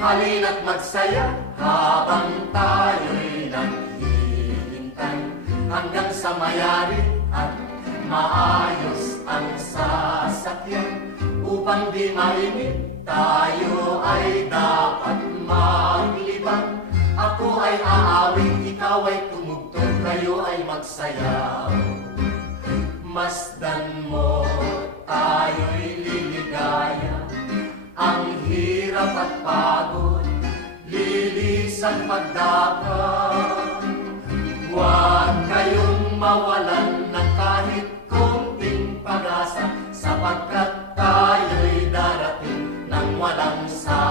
Halina't magsaya habang tayo'y naghihintay hanggang sa mayari at maayos ang sasakyan. Upang di mainip, tayo ay dapat maglibang. Ako ay aawit, ikaw ay tumugtog, kayo ay magsayaw. Masdan mo, tayo'y liligaya. Ang hirap at pagod, lilisan pagdakap. Huwag kayong mawalan ng kahit konting pag-asa, sapagkat tayo'y darating ng walang sa